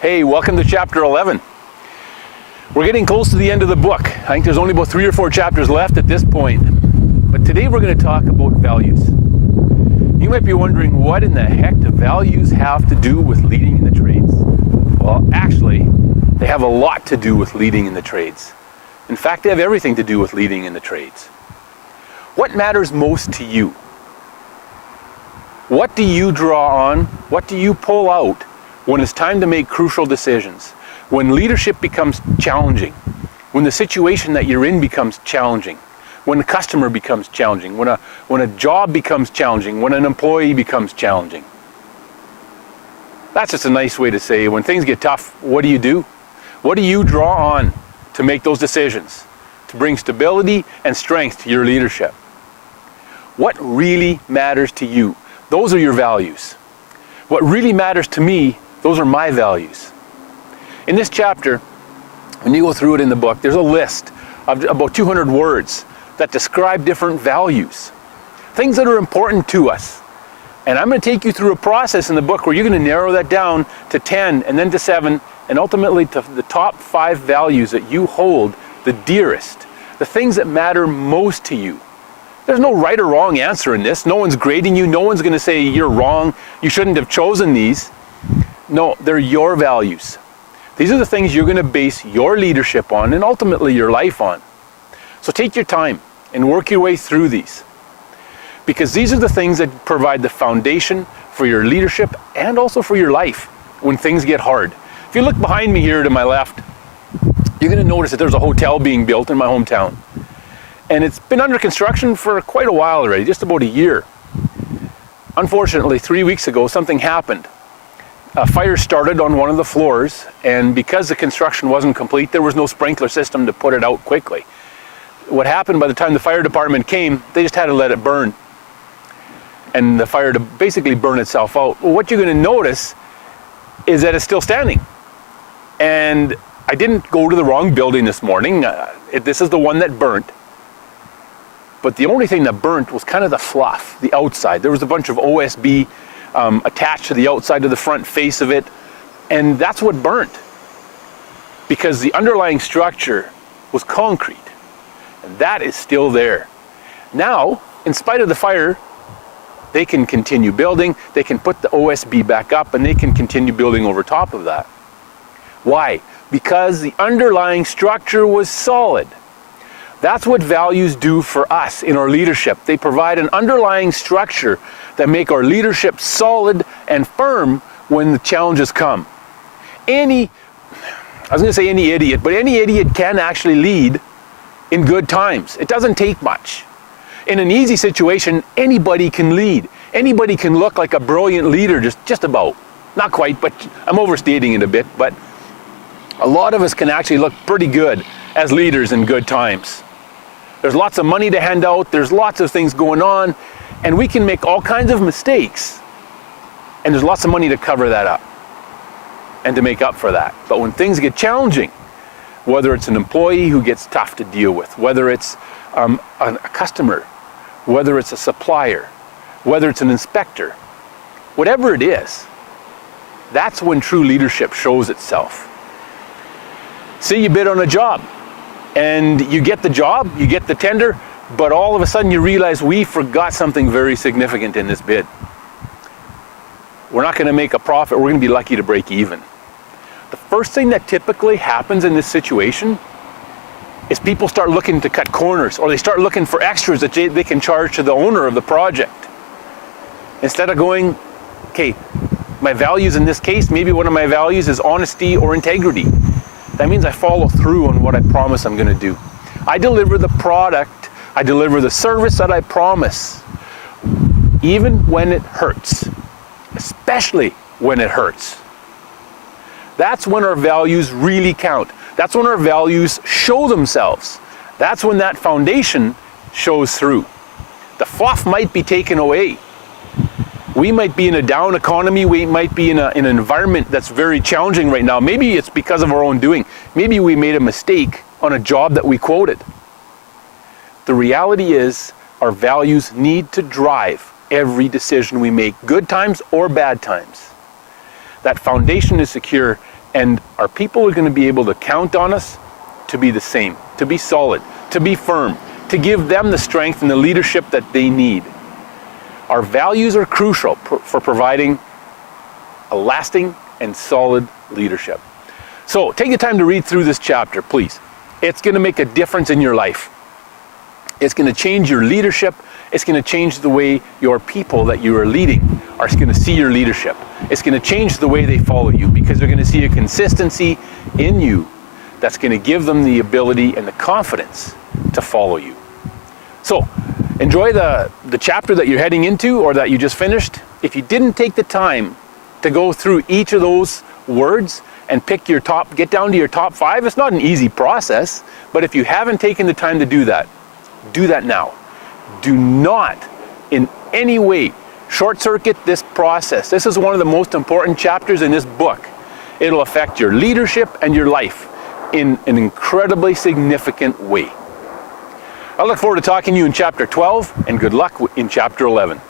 Hey, welcome to chapter 11. We're getting close to the end of the book. I think there's only about 3 or 4 chapters left at this point. But today we're going to talk about values. You might be wondering, what in the heck do values have to do with leading in the trades? Well, actually, they have a lot to do with leading in the trades. In fact, they have everything to do with leading in the trades. What matters most to you? What do you draw on? What do you pull out when it's time to make crucial decisions? When leadership becomes challenging? When the situation that you're in becomes challenging? When a customer becomes challenging? When a job becomes challenging? When an employee becomes challenging? That's just a nice way to say, when things get tough, what do? What do you draw on to make those decisions? To bring stability and strength to your leadership? What really matters to you? Those are your values. What really matters to me, those are my values. In this chapter, when you go through it in the book, there's a list of about 200 words that describe different values, things that are important to us. And I'm going to take you through a process in the book where you're going to narrow that down to 10 and then to 7 and ultimately to the top 5 values that you hold the dearest, the things that matter most to you. There's no right or wrong answer in this. No one's grading you. No one's going to say you're wrong. You shouldn't have chosen these. No, they're your values. These are the things you're going to base your leadership on and ultimately your life on. So take your time and work your way through these, because these are the things that provide the foundation for your leadership and also for your life when things get hard. If you look behind me here to my left, you're going to notice that there's a hotel being built in my hometown. And it's been under construction for quite a while already, just about a year. Unfortunately, 3 weeks ago, something happened. A fire started on one of the floors, and because the construction wasn't complete, there was no sprinkler system to put it out quickly. What happened, by the time the fire department came, they just had to let it burn. And the fire to basically burn itself out. Well, what you're going to notice is that it's still standing. And I didn't go to the wrong building this morning. This is the one that burnt. But the only thing that burnt was kind of the fluff, the outside. There was a bunch of OSB attached to the outside of the front face of it, and that's what burnt. Because the underlying structure was concrete, and that is still there. Now, in spite of the fire, they can continue building, they can put the OSB back up, and they can continue building over top of that. Why? Because the underlying structure was solid. That's what values do for us in our leadership. They provide an underlying structure that make our leadership solid and firm when the challenges come. Any idiot, but any idiot can actually lead in good times. It doesn't take much. In an easy situation, anybody can lead. Anybody can look like a brilliant leader, just about. Not quite, but I'm overstating it a bit, but a lot of us can actually look pretty good as leaders in good times. There's lots of money to hand out, there's lots of things going on, and we can make all kinds of mistakes. And there's lots of money to cover that up and to make up for that. But when things get challenging, whether it's an employee who gets tough to deal with, whether it's a customer, whether it's a supplier, whether it's an inspector, whatever it is, that's when true leadership shows itself. Say you bid on a job, and you get the job, you get the tender, but all of a sudden you realize we forgot something very significant in this bid. We're not going to make a profit, we're going to be lucky to break even. The first thing that typically happens in this situation is people start looking to cut corners, or they start looking for extras that they can charge to the owner of the project. Instead of going, okay, my values in this case, maybe one of my values is honesty or integrity. That means I follow through on what I promise I'm going to do. I deliver the product, I deliver the service that I promise, even when it hurts, especially when it hurts. That's when our values really count. That's when our values show themselves. That's when that foundation shows through. The fluff might be taken away. We might be in a down economy, we might be in an environment that's very challenging right now. Maybe it's because of our own doing. Maybe we made a mistake on a job that we quoted. The reality is, our values need to drive every decision we make, good times or bad times. That foundation is secure, And our people are going to be able to count on us to be the same, to be solid, to be firm, to give them the strength and the leadership that they need. Our values are crucial for providing a lasting and solid leadership. So take the time to read through this chapter, please. It's going to make a difference in your life. It's going to change your leadership. It's going to change the way your people that you are leading are going to see your leadership. It's going to change the way they follow you, because they're going to see a consistency in you that's going to give them the ability and the confidence to follow you. So enjoy the chapter that you're heading into or that you just finished. If you didn't take the time to go through each of those words and pick your top, get down to your top 5, it's not an easy process, but if you haven't taken the time to do that now. Do not in any way short circuit this process. This is one of the most important chapters in this book. It'll affect your leadership and your life in an incredibly significant way. I look forward to talking to you in chapter 12, and good luck in chapter 11.